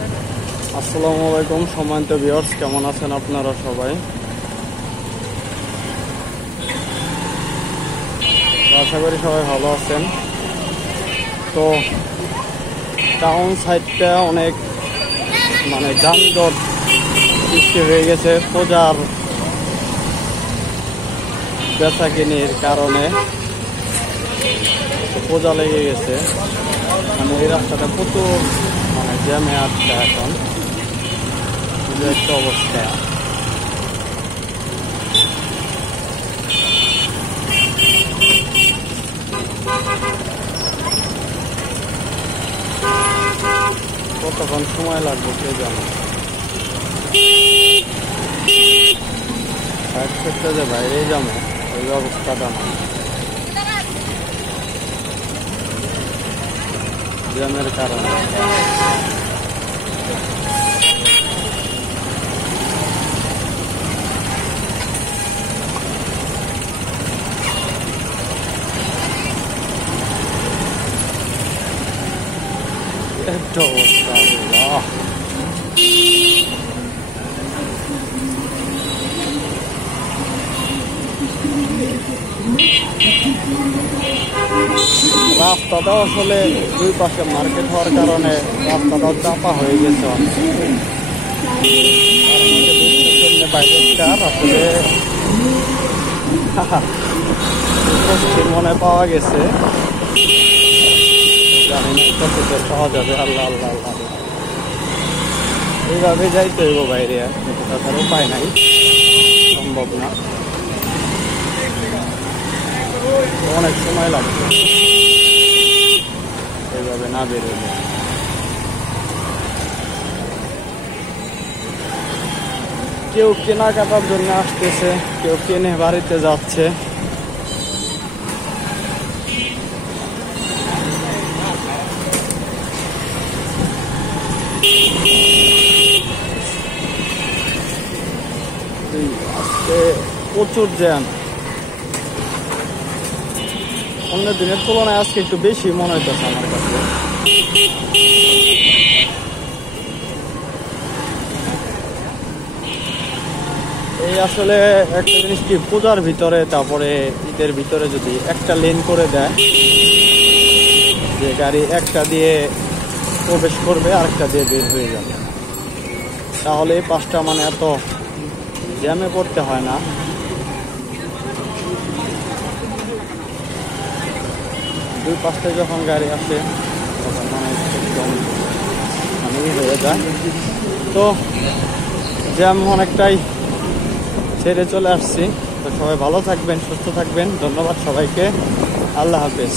আসসালামু আলাইকুম সম্মানিত ভিউয়ার্স, কেমন আছেন আপনারা সবাই? আশা করি সবাই ভালো আছেন। তো টাউন সাইডটা অনেক যানজট সৃষ্টি হয়ে গেছে পূজার বেচাকিনির কারণে। পূজা লেগে গেছে, এই রাস্তাটা প্রচুর জ্যামে আসছে এখন। একটা অবস্থা। কতক্ষণ সময় লাগবে কে জানে। যে বাইরে যাবো ওই অবস্থাটা না, জ্যামের কারণে। একটা অবস্থা। রাস্তাটা আসলে দুই পাশে মার্কেট হওয়ার কারণে রাস্তাটা চাপা হয়ে গেছে অনেক। আসলে মনে পাওয়া গেছে, জানি না কতদূর পাওয়া যাবে। আল্লাহ আল্লাহ আল্লাহ, এইভাবে যাইতে হইব বাইরে, তার উপায় নাই, সম্ভব না। অনেক সময় লাগবে এইভাবে না বেরোলে। কেউ কেনাকাটার জন্য আসতেছে, কেউ কিনে বাড়িতে যাচ্ছে। আজকে প্রচুর জ্যাম, অন্য দিনের তুলনায় আজকে একটু বেশি মনে হইতেছে আমার কাছে। এই আসলে একটা জিনিস কি, পূজার ভিতরে তারপরে ঈদের ভিতরে যদি একটা লেন করে দেয়, যে গাড়ি একটা দিয়ে প্রবেশ করবে আর একটা দিয়ে বের হয়ে যাবে, তাহলে এই পাঁচটা এত জ্যামে পড়তে হয় না। দুই পাশটায় যখন গাড়ি আসে তখন একদম হয়ে যায়। তো জ্যাম অনেকটাই ছেড়ে চলে আসছি। তো সবাই ভালো থাকবেন, সুস্থ থাকবেন। ধন্যবাদ সবাইকে। আল্লাহ হাফেজ।